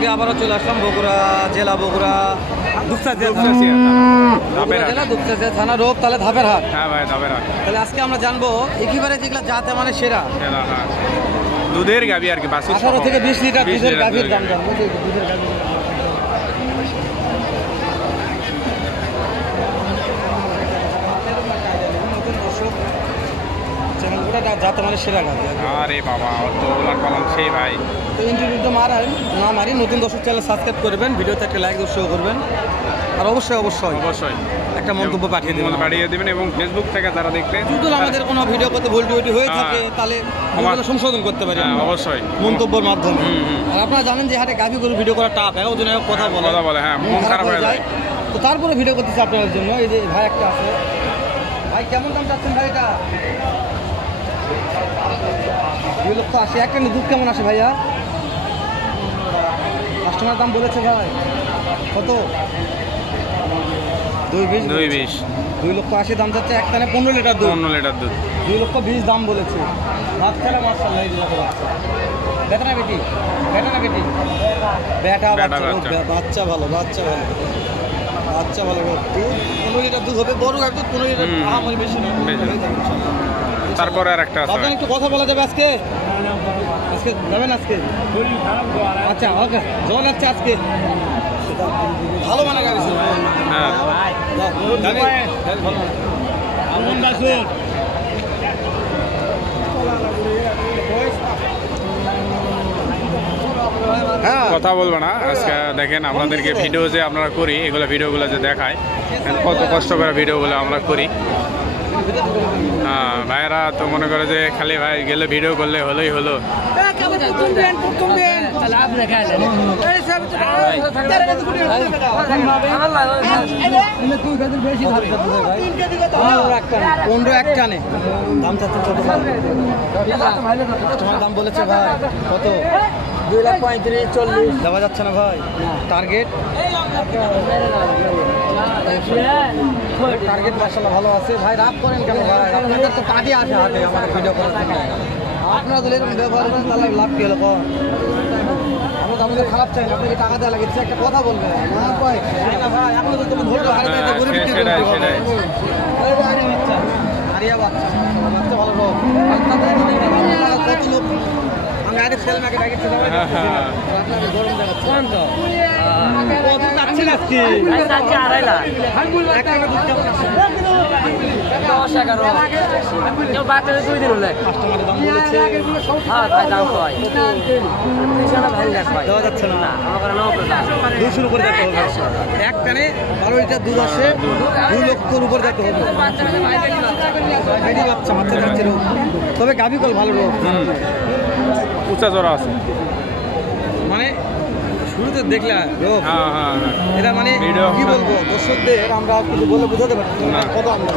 আজকে আবারও চলে আসলাম বগুড়া জেলা, বগুড়া দুপচাচিয়া জেলা, দুপচাচিয়া থানা, রোগ তাহলে ধাপের হাট। হ্যাঁ ভাই, ধাপের হাট। তাহলে আজকে আমরা জানবো একেবারে যেগুলো জাতে মানে সেরা দুধের গাভী আর কি, 18 থেকে 20 লিটার দুধের গাভীর দাম জানবো। দুধের গাভী যাতে মানে সেরা গাভী। আরে বাবা, তো ওলার পালন সেই ভাই। তো ইন্টারভিউটা না মারি, নতুন দর্শক চ্যানেল সাবস্ক্রাইব করবেন, ভিডিওতে একটা লাইক দর্শক করবেন, আর অবশ্যই একটা মন্তব্য পাঠিয়ে দেবেন। এবং ফেসবুক থেকে যারা দেখবেন, যদি আমাদের কোনো ভিডিও করতে ভুল টুটি হয়ে থাকে তাহলে সংশোধন করতে পারি অবশ্যই মন্তব্যের মাধ্যমে। আর আপনারা জানেন যে হাটে গাভী গরু ভিডিও করা টাফ, ওজনে কথা বলে, হ্যাঁ, মন খারাপ হয়ে যায়। তো তারপরে ভিডিও করতেছে আপনাদের জন্য। এই যে ভাই একটা আছে, ভাই কেমন দাম চাচ্ছেন ভাই? এটা 2,80,000। একটা দুধ কেমন আসে ভাইয়া? কাস্টমার দাম বলেছে ভাই কত? 2,20,000। 2,80,000 দাম যাচ্ছে। একটানে 15 লিটার দুধ। 2,20,000 দাম বলেছে। ভাত খেলা মাশাআল্লাহ। এই দেখো বেটা না বেটি? বেটা বাচ্চা ভালো। বাচ্চা ভালো দুধ 15 লিটার দুধ হবে। বড় গাড়ি দুধ 15 লিটার, আমার বেশি না। তারপরে আর একটা আছে, একটু কথা বলা যাবে আজকে যাবেন আজকে? আচ্ছা, ওকে, জল আছে আজকে। ভালো মানে গাড়ি ছিল। কথা বলবো না আজকে। দেখেন আপনাদেরকে ভিডিও যে আপনারা করি, এগুলো ভিডিওগুলো যে দেখায়, কত কষ্ট করে ভিডিওগুলো আমরা করি। হ্যাঁ, ভাইয়েরা তো মনে করে যে খালি ভাই গেলে ভিডিও করলে হলোই হলো। দাম বলেছে ভাই কত? 2,35,000-40 দেওয়া যাচ্ছে না ভাই। টার্গেট মাশাআল্লাহ ভালো আছে ভাই। রাগ করেন কেন ভাই? আপনাদের তো পার্টি আসে হাটে আমার ভিডিও করার জন্য। আপনারা যদি এরকম ব্যবহার করেন তাহলে লাভ কি হলো? আমরা তো আমাদের খারাপ চাই না, আপনাকে টাকা দেওয়া লাগে, একটা কথা বলবেন না ভাই। এখন তো তুমি ধৈর্য হারিয়ে দিতে গরিব কি করতে হবে? হারিয়া বাচ্চা ভালো রোগ। কত লোক আমি আগে ছেলে নাকি ডাকিতে যাবো, আপনাকে গরম দেখাচ্ছে কত যাচ্ছে আজকে? 2.5 লাখ। একটা দুধ কেমন আছে? 10-11 কেউ বাচ্চাদের 2 দিন হলে কাস্টমারের দাম বলেছে। হ্যাঁ ভাই, দাম কয় দেওয়া যাচ্ছে না। 200 উপরে যেতে হবে। একটানে 12 লিটার দুধ আসে, 2 লক্ষর উপর যেতে হবে। বাচ্চা যাচ্ছে রোগ, তবে গাভী কল ভালো রোগ, উঁচা জোড়া আছে। মানে শুরুতে দেখলে রোগ এটা মানে কি বলবো দর্শকদের আমরা কিছু বলে বোঝাতে পারছি না কত আমরা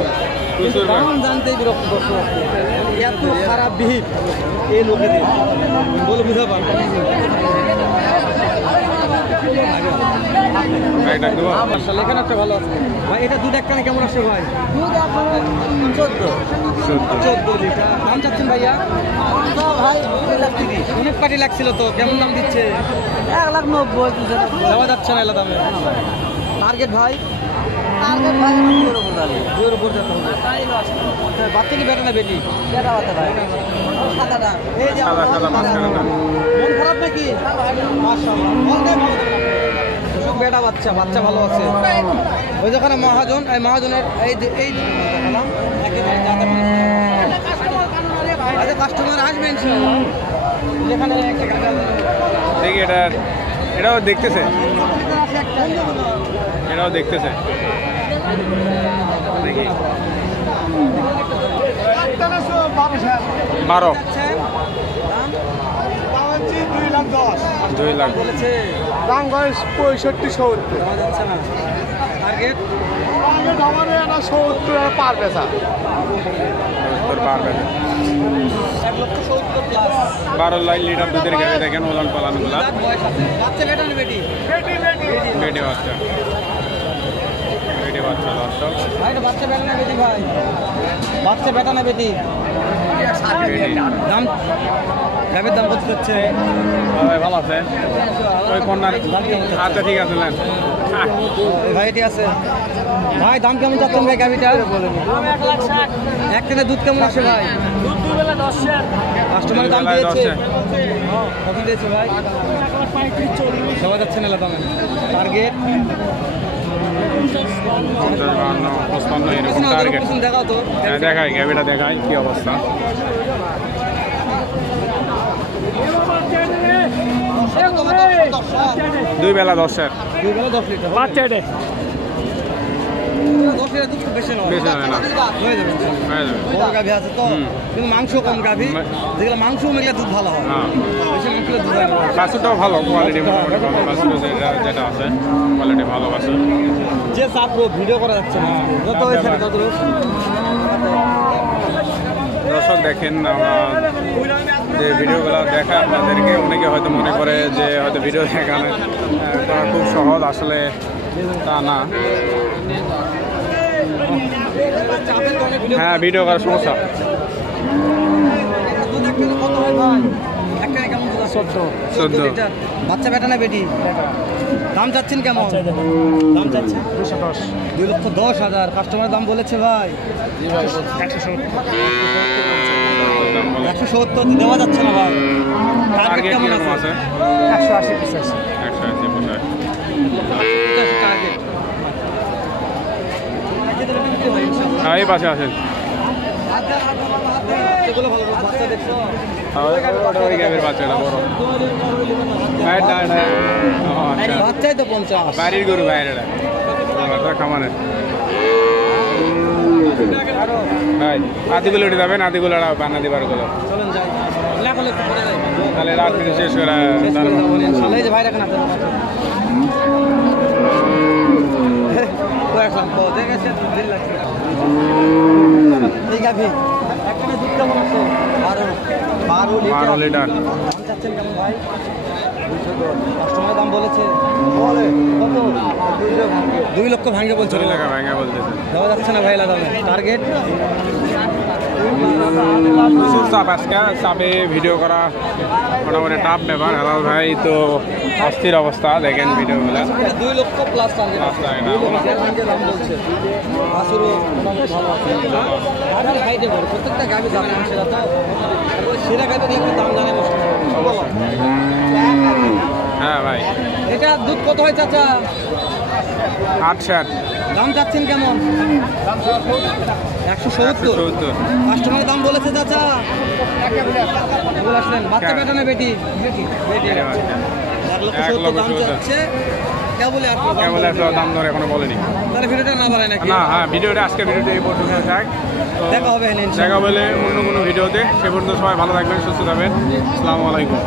দাম জানতেই বিরক্ত। দর্শক এত খারাপ বিহিত এই লোকেদের বলে বুঝতে পারবো। এখানে একটা ভালো আছে ভাই। এটা দুধ একখানে কেমন আসছে ভাই? 14 লিটার। দাম চাচ্ছেন ভাইয়া? ভাই অনেক পার্টি লাগছিল তো, কেমন দাম দিচ্ছে? 1,90,000 দেওয়া যাচ্ছে না এলা দামে। টার্গেট ভাই? দুয়ের উপর যেতে হবে। বাচ্চা কি বেটা না বেটি? ভাই মন খারাপ নাকি? বেটা বাচ্চা ভালো আছে। ওই যেখানে মহাজন, এই মহাজনের এই কাস্টমার আসবেন যেখানে দেখি এটাও দেখতেছে। 12 2 লাখ বলেছে। দাম বয়স 65-70 যাচ্ছে না। টার্গেট আমার 70 পারবে স্যার। 12 লিটার দুধের গাভী। দেখেন ওলান পালান গুলা। বাচ্চা বেটা না বেটি? বেটি বাচ্চা। ভাই বাচ্চা বেটা না বেটি? ভাই বাচ্চা বেটা না বেটি? দাম গাভীর দাম কত হচ্ছে? ভাই ভালো আছে ওই কন্যার আচ্ছা ঠিক আছে নেন ভাই এটি আছে ভাই, দাম কেমন চাচ্ছেন ভাই গাভীটার? 1 থেকে দুধ কেমন আসে ভাই? কাস্টমার দাম দিয়েছে কত দিয়েছে ভাই? দেওয়া যাচ্ছে না দামে। টার্গেট 55 এরকম টার্গেট। দেখাও তো। দেখাই গাভিটা দেখাই কি অবস্থা। দুই বেলা 10-এর 10 লিটার বাচ্চা এটা 10 লিটার দুধ খুব বেশি নয়, বেশি হয় না। হয়ে যাবে। হয়ে যাবে। বড় গাভী আছে তো, কিন্তু মাংস কম গাভী, যেগুলো মাংস মেঘলে দুধ ভালো হয়, হ্যাঁ বেশি মাংস দুধ হয় না। বাছুরটাও ভালো কোয়ালিটি, মোটামুটি ভালো বাছুর যেটা আছে কোয়ালিটি ভালো বাছুর। যে চাপরো ভিডিও করা যাচ্ছে না, যত হয়েছে তত দর্শক দেখেন আমরা যে ভিডিওগুলো দেখা আপনাদেরকে অনেকে হয়তো মনে করে যে হয়তো ভিডিও দেখানো করা খুব সহজ, আসলে তা না। হ্যাঁ ভিডিও করার সমস্যা। কত হয় ভাই? একটা কেমন দুধ আছে? 14 লিটার। বাচ্চা বেটা না বেটি? দাম চাচ্ছেন কেমন? দাম চাচ্ছেন 2,10,000। কাস্টমার দাম বলেছে ভাই 170 দেওয়া যাচ্ছে না ভাই। টার্গেট টার্গেট কেমন কিরকম আছে? আছে? 180 পিস আছে। 180 বছর। টার্গেট বিক্রি হয় ইনশাআল্লাহ। হ্যাঁ এই পাশে আছেন। এগুলো ভালো ভালো বাচ্চা দেখছো? ওই গাভীর বাচ্চাটা বড়। হ্যাঁ না না আচ্ছা বাচ্চাই তো 50। বাড়ির গরু বাইরেটা খামারে। ভাই আদিগুলো উঠে যাবেন, আদিগুলো বানা দিবার গুলো চলেন যাই। না হলে তো পরে যাই। তাহলে রাত দিন শেষ করে শেষ করে যাবো ইনশাআল্লাহ। এই যে ভাই রাখেন আপনার রাখলাম তো দেখেছে দিল লাগছে। ঠিক আছে একটা দুধ কেমন আছে? 12 লিটার। 12 লিটার। দাম চাচ্ছেন কেমন ভাই? 210। কাস্টমার দাম বলেছে বলে কত? 2 লক্ষ ভাঙে বলছে। 2 টাকা ভাঙা বলতেছে। দেওয়া যাচ্ছে না ভাই দামে। টার্গেট প্রচুর চাপ আজকে, চাপে ভিডিও করা মোটামুটি টাফ ব্যাপার। হেলাল ভাই তো অস্থির অবস্থা, দেখেন ভিডিওগুলো 2 লক্ষ প্লাস টার্গেট। Plus target. দাম বলছে আসলে ভালো আছে। গাভীর হাইটে বড়, প্রত্যেকটা গাভী দাম সেটা তো সেরা গাভী দেখলে দাম জানে নষ্ট। হ্যাঁ ভাই এটা দুধ কত হয় চাচা? 8-7 দাম চাচ্ছেন কেমন? 170। কাস্টমারের দাম বলেছে চাচা আসলেন। বাচ্চা বেটা না বেটি? বেটি। 1,70,000 দাম চাচ্ছে। কেবল দাম ধরে এখনো বলেনি। তাহলে ভিডিওটা না বাড়ায় নাকি? না হ্যাঁ ভিডিওটা আজকে ভিডিওটা এই পর্যন্ত থাক। তো দেখা হবে দেখা বলে অন্য কোনো ভিডিওতে। সে পর্যন্ত সবাই ভালো থাকবেন, সুস্থ থাকবেন। আসসালামু আলাইকুম।